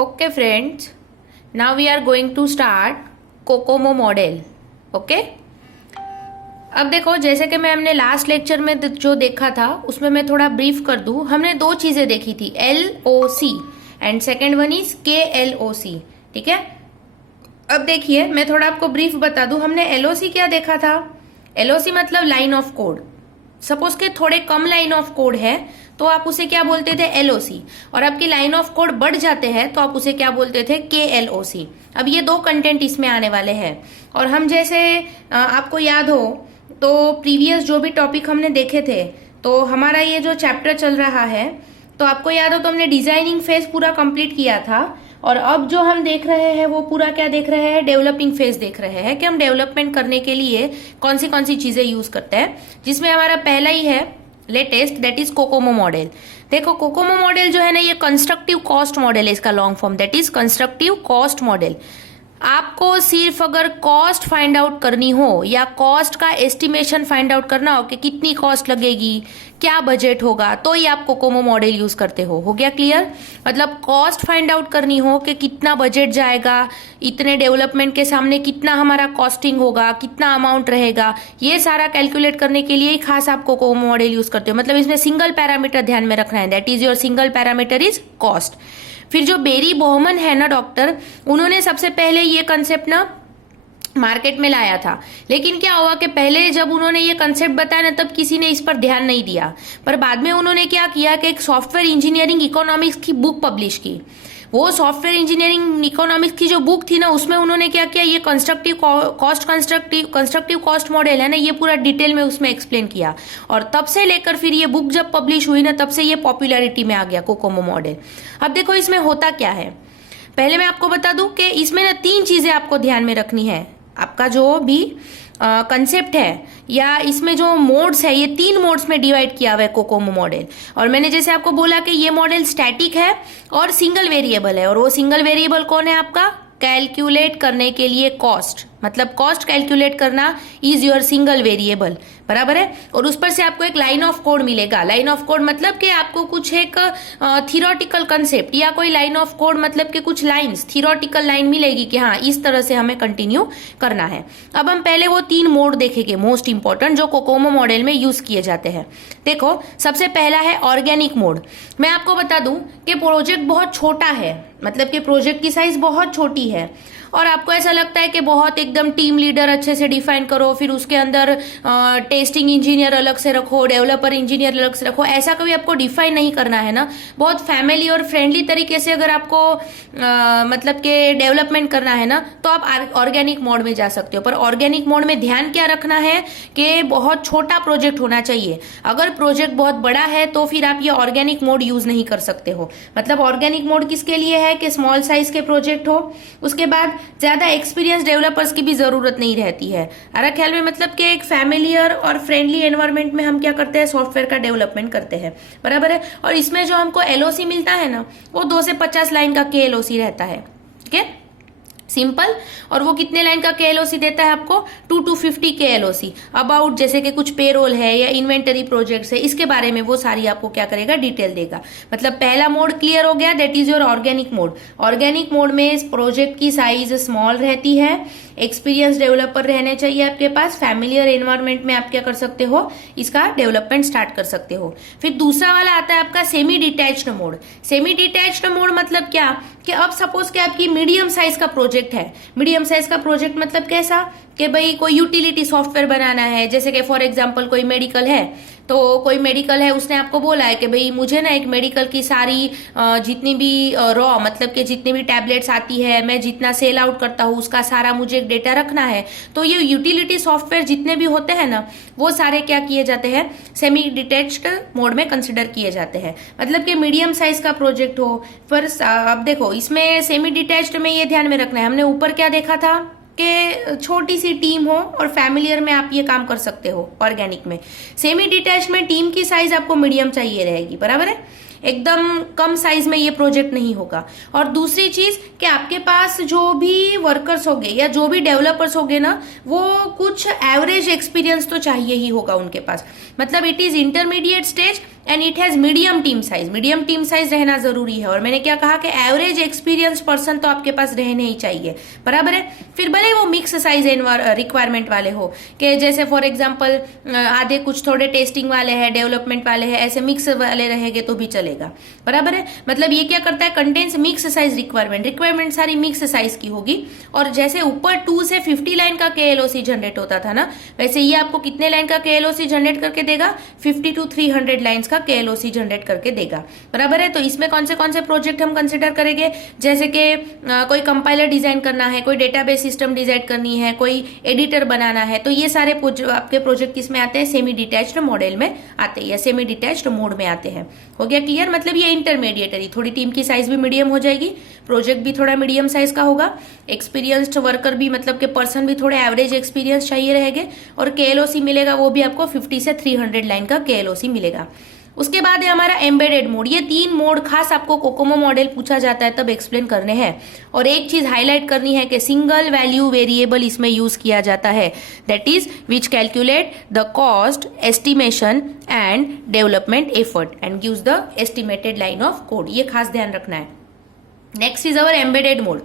Okay friends, now we are going to start Kokomo model. Okay अब देखो, जैसे कि मैं हमने लास्ट लेक्चर में जो देखा था उसमें मैं थोड़ा ब्रीफ कर दूं. हमने दो चीजें देखी थी, LOC and second one is KLOC. ठीक है, अब देखिए मैं थोड़ा आपको ब्रीफ बता दूं. हमने LOC क्या देखा था? LOC मतलब लाइन ऑफ कोड. सपोज के थोड़े कम लाइन ऑफ कोड है तो आप उसे क्या बोलते थे? LOC. और आपकी लाइन ऑफ कोड बढ़ जाते हैं तो आप उसे क्या बोलते थे? KLOC. अब ये दो कंटेंट इसमें आने वाले हैं. और हम जैसे आपको याद हो तो प्रीवियस जो भी टॉपिक हमने देखे थे, तो हमारा ये जो चैप्टर चल रहा है, तो आपको याद हो तो हमने डिजाइनिंग फेज पूरा कंप्लीट किया था. और अब जो हम देख रहे हैं वो पूरा क्या देख रहे हैं? डेवलपिंग फेज देख रहे हैं कि हम डेवलपमेंट करने के लिए कौन सी चीजें यूज करते हैं. जिसमें हमारा पहला ही है latest, that is Kokomo model. देखो कोकोमो मॉडल जो है ना, ये कंस्ट्रक्टिव कॉस्ट मॉडल है. इसका long form that is constructive cost model. आपको सिर्फ अगर कॉस्ट फाइंड आउट करनी हो या कॉस्ट का एस्टिमेशन फाइंड आउट करना हो कि कितनी कॉस्ट लगेगी, क्या बजट होगा, तो ये आप कोकोमो मॉडल यूज करते हो. गया क्लियर? मतलब कॉस्ट फाइंड आउट करनी हो कि कितना बजट जाएगा, इतने डेवलपमेंट के सामने कितना हमारा कॉस्टिंग होगा, कितना अमाउंट रहेगा, ये सारा कैलकुलेट करने के लिए ही खास आप कोकोमो मॉडल यूज करते हो. मतलब इसमें सिंगल पैरामीटर ध्यान में रखना है, that is your single parameter is cost. फिर जो बेरी बोहमन है ना डॉक्टर, उन्होंने सबसे पहले ये कंसेप्ट ना मार्केट में लाया था. लेकिन क्या हुआ कि पहले जब उन्होंने ये कंसेप्ट बताया ना, तब किसी ने इस पर ध्यान नहीं दिया. पर बाद में उन्होंने क्या किया कि एक सॉफ्टवेयर इंजीनियरिंग इकोनॉमिक्स की बुक पब्लिश की. वो सॉफ्टवेयर इंजीनियरिंग इकोनॉमिक्स की जो बुक थी ना, उसमें उन्होंने क्या किया, ये कंस्ट्रक्टिव कॉस्ट मॉडल है ना, ये पूरा डिटेल में उसमें एक्सप्लेन किया. और तब से लेकर फिर ये बुक जब पब्लिश हुई ना, तब से ये पॉपुलैरिटी में आ गया कोकोमो मॉडल. अब देखो इसमें होता क्या है, पहले मैं आपको बता दूं कि इसमें ना तीन चीजें आपको ध्यान में रखनी है. आपका जो भी कंसेप्ट है या इसमें जो मोड्स है, ये तीन मोड्स में डिवाइड किया हुआ है कोकोमो मॉडल. और मैंने जैसे आपको बोला कि ये मॉडल स्टैटिक है और सिंगल वेरिएबल है. और वो सिंगल वेरिएबल कौन है आपका? कैलकुलेट करने के लिए कॉस्ट. मतलब कॉस्ट कैलकुलेट करना इज योर सिंगल वेरिएबल, बराबर है. और उस पर से आपको एक लाइन ऑफ कोड मिलेगा. लाइन ऑफ कोड मतलब कि आपको कुछ एक थियोरेटिकल कंसेप्ट या कोई लाइन ऑफ कोड मतलब कि कुछ लाइंस, थियोरेटिकल लाइन मिलेगी कि हाँ इस तरह से हमें कंटिन्यू करना है. अब हम पहले वो तीन मोड देखेंगे मोस्ट इंपॉर्टेंट, जो कोकोमो मॉडल में यूज किए जाते हैं. देखो सबसे पहला है ऑर्गेनिक मोड. मैं आपको बता दूं कि प्रोजेक्ट बहुत छोटा है, मतलब कि प्रोजेक्ट की साइज बहुत छोटी है और आपको ऐसा लगता है कि बहुत एकदम टीम लीडर अच्छे से डिफाइन करो, फिर उसके अंदर टेस्टिंग इंजीनियर अलग से रखो, डेवलपर इंजीनियर अलग से रखो. ऐसा कभी आपको डिफाइन नहीं करना है ना. बहुत फैमिली और फ्रेंडली तरीके से अगर आपको मतलब कि डेवलपमेंट करना है ना, तो आप ऑर्गेनिक मोड में जा सकते हो. पर ऑर्गेनिक मोड में ध्यान क्या रखना है कि बहुत छोटा प्रोजेक्ट होना चाहिए. अगर प्रोजेक्ट बहुत बड़ा है तो फिर आप ये ऑर्गेनिक मोड यूज नहीं कर सकते हो. मतलब ऑर्गेनिक मोड किसके लिए है कि स्मॉल साइज के प्रोजेक्ट हो, उसके बाद ज्यादा एक्सपीरियंस डेवलपर्स की भी जरूरत नहीं रहती है. अरे ख्याल में मतलब कि एक फैमिलियर और फ्रेंडली एनवायरनमेंट में हम क्या करते हैं? सॉफ्टवेयर का डेवलपमेंट करते हैं, बराबर है. और इसमें जो हमको LOC मिलता है ना, वो 2 से 50 लाइन का KLOC रहता है. ठीक है, सिंपल. और वो कितने लाइन का KLOC देता है आपको? 2 to 50 KLOC. अबाउट जैसे कि कुछ पेरोल है या इन्वेंटरी प्रोजेक्ट्स है, इसके बारे में वो सारी आपको क्या करेगा? डिटेल देगा. मतलब पहला मोड क्लियर हो गया, that is your organic mode. Organic mode में इस प्रोजेक्ट की साइज स्मॉल रहती है, एक्सपीरियंस डेवलपर रहने चाहिए आपके पास, फैमिलियर एनवायरनमेंट में आप क्या कर सकते हो? इसका डेवलपमेंट स्टार्ट कर सकते हो. फिर दूसरा वाला आता है आपका semi detached mode. Semi detached mode मतलब क्या कि अब सपोज कि आपकी मीडियम साइज का प्रोजेक्ट है. मीडियम साइज का प्रोजेक्ट मतलब कैसा कि भाई कोई यूटिलिटी सॉफ्टवेयर बनाना है. जैसे कि फॉर एग्जांपल कोई मेडिकल है, तो कोई मेडिकल है, उसने आपको बोला है कि भाई मुझे ना एक मेडिकल की सारी जितनी भी रॉ मतलब कि जितनी भी टैबलेट्स आती है, मैं जितना सेल आउट करता हूँ उसका सारा मुझे एक डेटा रखना है. तो ये यूटिलिटी सॉफ्टवेयर जितने भी होते हैं ना, वो सारे क्या किए जाते हैं? सेमी डिटैच्ड मोड में कंसिडर किए जाते हैं. मतलब कि मीडियम साइज का प्रोजेक्ट हो. पर अब देखो इसमें सेमी डिटैच्ड में ये ध्यान में रखना है, हमने ऊपर क्या देखा था कि छोटी सी टीम हो और फैमिलियर में आप ये काम कर सकते हो. ऑर्गेनिक में, सेमी डिटैच में टीम की साइज आपको मीडियम चाहिए रहेगी, बराबर है. एकदम कम साइज में ये प्रोजेक्ट नहीं होगा. और दूसरी चीज कि आपके पास जो भी वर्कर्स होंगे या जो भी डेवलपर्स होंगे ना, वो कुछ एवरेज एक्सपीरियंस तो चाहिए ही होगा उनके पास. मतलब it is intermediate stage and it has medium team size. Medium team size रहना जरूरी है। और मैंने क्या कहा कि एवरेज एक्सपीरियंस पर्सन तो आपके पास रहने ही चाहिए, बराबर है। फिर भले वो मिक्स साइज रिक्वायरमेंट वाले हो, कि जैसे फॉर एग्जांपल आधे कुछ थोड़े टेस्टिंग वाले हैं, डेवलपमेंट वाले हैं, ऐसे मिक्स वाले रहेंगे तो भी चलेगा, बराबर है। मतलब ये क्या करता है, कंटेन्स मिक्स साइज रिक्वायरमेंट सारी मिक्स साइज की होगी। और जैसे ऊपर 2 से 50 लाइन का KLOC जनरेट होता था ना, वैसे ये आपको कितने लाइन का KLOC जनरेट करके देगा, 50 to 300 लाइन्स का KLOC जनरेट करके देगा, बराबर है। तो इसमें कौन से प्रोजेक्ट हम कंसिडर करेंगे, जैसे कि कोई कंपाइलर डिजाइन करना है, कोई डेटाबेस सिस्टम डिजाइन करनी है, कोई एडिटर बनाना है, तो ये सारे आपके प्रोजेक्ट किसमें आते हैं, सेमी डिटैच्ड मॉडल में आते हैं या सेमी डिटैच्ड मोड में आते हैं। हो गया क्लियर। मतलब ये इंटरमीडिएटरी, थोड़ी टीम की साइज भी मीडियम हो जाएगी, प्रोजेक्ट भी थोड़ा मीडियम साइज का होगा, एक्सपीरियंस्ड वर्कर भी मतलब के पर्सन भी थोड़े एवरेज एक्सपीरियंस चाहिए रहेंगे, और KLOC मिलेगा वो भी आपको 50 से 300 लाइन का KLOC मिलेगा। उसके बाद है हमारा एम्बेडेड मोड। ये 3 मोड खास आपको कोकोमो मॉडल पूछा जाता है तब एक्सप्लेन करने हैं। और एक चीज हाईलाइट करनी है कि सिंगल वैल्यू वेरिएबल इसमें यूज किया जाता है, that is which calculate the cost, estimation and development effort and gives the estimated line of code. ये खास ध्यान रखना है। Next is our embedded mode.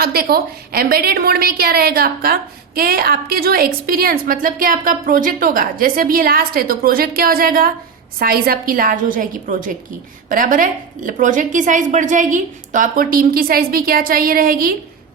अब देखो एम्बेडेड मोड में क्या रहेगा आपका, कि आपके जो एक्सपीरियंस मतलब कि आपका प्रोजेक्ट होगा, जैसे अब ये लास्ट है तो प्रोजेक्ट क्या हो जाएगा, साइज आपकी लार्ज हो जाएगी प्रोजेक्ट की, बराबर है। प्रोजेक्ट की साइज बढ़ जाएगी तो आपको टीम की साइज भी क्या चाहिए रहेगी,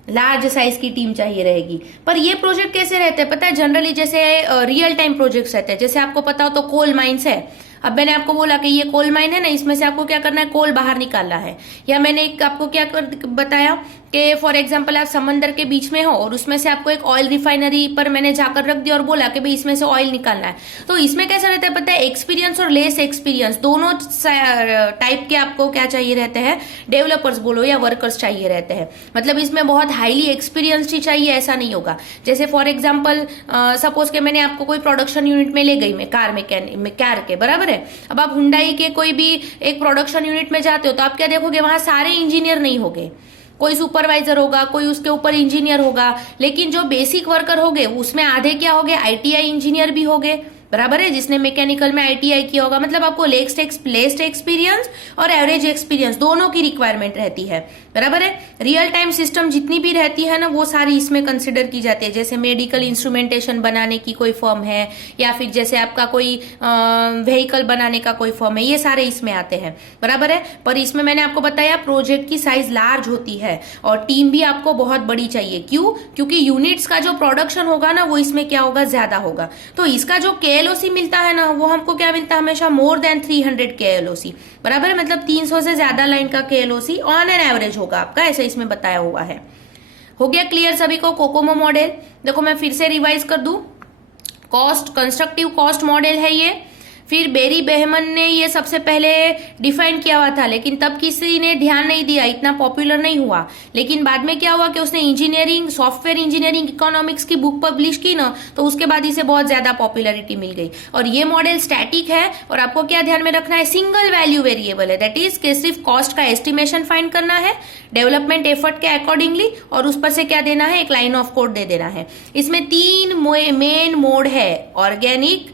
लार्ज साइज की टीम चाहिए रहेगी। पर ये प्रोजेक्ट कैसे रहते हैं पता है, जनरली जैसे रियल टाइम प्रोजेक्ट्स रहते हैं। जैसे आपको पता हो तो कोल माइंस है। अब मैंने आपको बोला कि ये कोल माइन है ना, इसमें से आपको क्या करना है, कोल बाहर निकालना है। या मैंने आपको क्या बताया कि फॉर एग्जांपल आप समंदर के बीच में हो और उसमें से आपको एक ऑयल रिफाइनरी पर मैंने जाकर रख दिया और बोला कि भाई इसमें से ऑयल निकालना है। तो इसमें कैसा रहता है पता है, एक्सपीरियंस और लेस एक्सपीरियंस दोनों टाइप के आपको क्या चाहिए रहते हैं, डेवलपर्स बोलो या वर्कर्स चाहिए रहते हैं। मतलब इसमें बहुत हाईली एक्सपीरियंस्ड ही चाहिए ऐसा नहीं होगा। जैसे फॉर एग्जाम्पल सपोज के मैंने आपको कोई प्रोडक्शन यूनिट में ले गई मैं कार के, बराबर है। अब आप हुंडई के कोई भी एक प्रोडक्शन यूनिट में जाते हो तो आप क्या देखोगे, वहां सारे इंजीनियर नहीं होंगे, कोई सुपरवाइजर होगा, कोई उसके ऊपर इंजीनियर होगा, लेकिन जो बेसिक वर्कर होंगे उसमें आधे क्या होंगे, ITI इंजीनियर भी होंगे, बराबर है, जिसने मैकेनिकल में ITI किया होगा। मतलब आपको लेस्ट एक्सपीरियंस और एवरेज एक्सपीरियंस दोनों की रिक्वायरमेंट रहती है, बराबर है। रियल टाइम सिस्टम जितनी भी रहती है ना वो सारी इसमें कंसिडर की जाती है। जैसे मेडिकल इंस्ट्रूमेंटेशन बनाने की कोई फर्म है, या फिर जैसे आपका कोई व्हीकल बनाने का कोई फर्म है, ये सारे इसमें आते हैं, बराबर है। पर इसमें मैंने आपको बताया प्रोजेक्ट की साइज लार्ज होती है और टीम भी आपको बहुत बड़ी चाहिए। क्यों? क्योंकि यूनिट्स का जो प्रोडक्शन होगा ना वो इसमें क्या होगा, ज्यादा होगा। तो इसका जो KLOC मिलता है ना वो हमको क्या मिलता है, हमेशा मोर देन 300 KLOC, बराबर है। मतलब 300 से ज्यादा लाइन का KLOC ऑन एन एवरेज होगा आपका, ऐसे इसमें बताया हुआ है। हो गया क्लियर सभी को कोकोमो मॉडल। देखो मैं फिर से रिवाइज कर दूं, कॉस्ट कंस्ट्रक्टिव कॉस्ट मॉडल है ये। फिर बेरी बेहमन ने ये सबसे पहले डिफाइन किया हुआ था, लेकिन तब किसी ने ध्यान नहीं दिया, इतना पॉपुलर नहीं हुआ। लेकिन बाद में क्या हुआ कि उसने इंजीनियरिंग, सॉफ्टवेयर इंजीनियरिंग इकोनॉमिक्स की बुक पब्लिश की ना, तो उसके बाद इसे बहुत ज्यादा पॉपुलैरिटी मिल गई। और ये मॉडल स्टैटिक है और आपको क्या ध्यान में रखना है, सिंगल वैल्यू वेरिएबल है, दैट इज के सिर्फ कॉस्ट का एस्टिमेशन फाइंड करना है डेवलपमेंट एफर्ट के अकॉर्डिंगली, और उस पर से क्या देना है, एक लाइन ऑफ कोड दे देना है। इसमें 3 मेन मोड है, organic,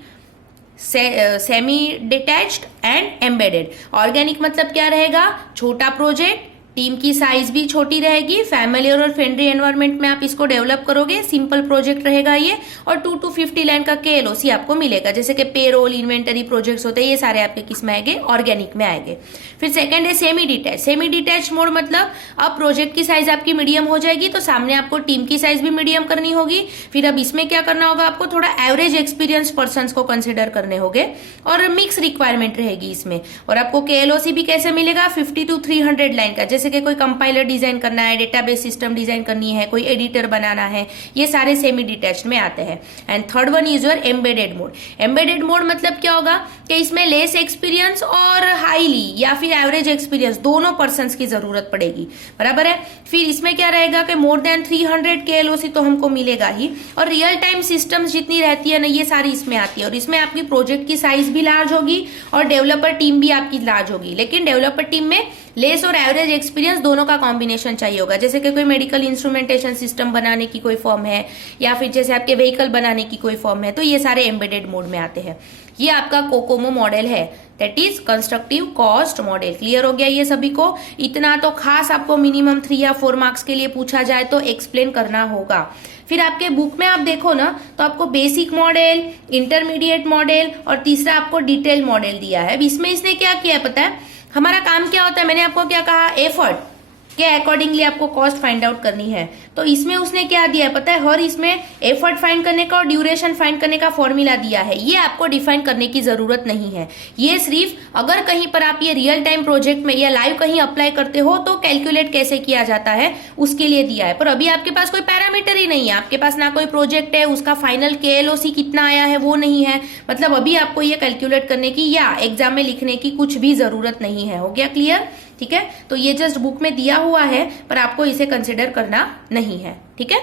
semi detached and embedded. Organic मतलब क्या रहेगा, छोटा प्रोजेक्ट, टीम की साइज भी छोटी रहेगी, फैमिलियर और फ्रेंडली एनवायरनमेंट में आप इसको डेवलप करोगे, सिंपल प्रोजेक्ट रहेगा ये, और 2 to 50 लाइन का KLOC आपको मिलेगा। जैसे कि पेरोल, इन्वेंटरी प्रोजेक्ट्स होते हैं, ये सारे आपके किस में आएंगे, ऑर्गेनिक में आएंगे। फिर सेकंड है semi detach. Semi detach mode मतलब अब प्रोजेक्ट की साइज आपकी मीडियम हो जाएगी तो सामने आपको टीम की साइज भी मीडियम करनी होगी। फिर अब इसमें क्या करना होगा, आपको थोड़ा एवरेज एक्सपीरियंस पर्सन को कंसिडर करने होंगे और मिक्स रिक्वायरमेंट रहेगी इसमें। और आपको KLOC भी कैसे मिलेगा, 50 to 300 लाइन का। जैसे कि कोई कंपाइलर डिजाइन करना है, डेटाबेस सिस्टम डिजाइन करनी है, कोई एडिटर बनाना है, ये सारे सेमी डिटैच्ड में आते हैं। And third one is your embedded mode. Embedded mode मतलब क्या होगा कि इसमें लेस एक्सपीरियंस और हाईली या फिर एवरेज एक्सपीरियंस दोनों पर्संस की जरूरत पड़ेगी, बराबर है। फिर इसमें क्या रहेगा कि मोर देन 300 KLOC तो हमको मिलेगा ही, और रियल टाइम सिस्टम्स जितनी रहती है ना ये सारी इसमें आती है। और इसमें आपकी प्रोजेक्ट की साइज भी लार्ज होगी और डेवलपर टीम भी आपकी लार्ज होगी, लेकिन डेवलपर टीम में लेस और एवरेज एक्सपीरियंस दोनों का कॉम्बिनेशन चाहिए होगा। जैसे कि कोई मेडिकल इंस्ट्रूमेंटेशन सिस्टम बनाने की कोई फर्म है, या फिर जैसे आपके व्हीकल बनाने की कोई फर्म है, तो ये सारे एम्बेडेड मोड में आते हैं। ये आपका कोकोमो मॉडल है, that is constructive cost model. Clear हो गया ये सभी को? इतना तो खास आपको मिनिमम 3 या 4 मार्क्स के लिए पूछा जाए तो एक्सप्लेन करना होगा। फिर आपके बुक में आप देखो ना तो आपको बेसिक मॉडल, इंटरमीडिएट मॉडल और तीसरा आपको डिटेल मॉडल दिया है। अब इसमें इसने क्या किया है पता है? हमारा काम क्या होता है, मैंने आपको क्या कहा, एफर्ट के अकॉर्डिंगली आपको कॉस्ट फाइंड आउट करनी है। तो इसमें उसने क्या दिया है पता है? हर इसमें एफर्ट फाइंड करने का और ड्यूरेशन फाइंड करने का फॉर्मूला दिया है। ये आपको डिफाइन करने की जरूरत नहीं है। ये सिर्फ अगर कहीं पर आप ये रियल टाइम प्रोजेक्ट में या लाइव कहीं अप्लाई करते हो तो कैलकुलेट कैसे किया जाता है उसके लिए दिया है। पर अभी आपके पास कोई पैरामीटर ही नहीं है, आपके पास ना कोई प्रोजेक्ट है, उसका फाइनल KLOC कितना आया है वो नहीं है, मतलब अभी आपको ये कैलकुलेट करने की या एग्जाम में लिखने की कुछ भी जरूरत नहीं है। हो गया क्लियर? ठीक है, तो ये जस्ट बुक में दिया हुआ है पर आपको इसे कंसिडर करना नहीं है। ठीक है।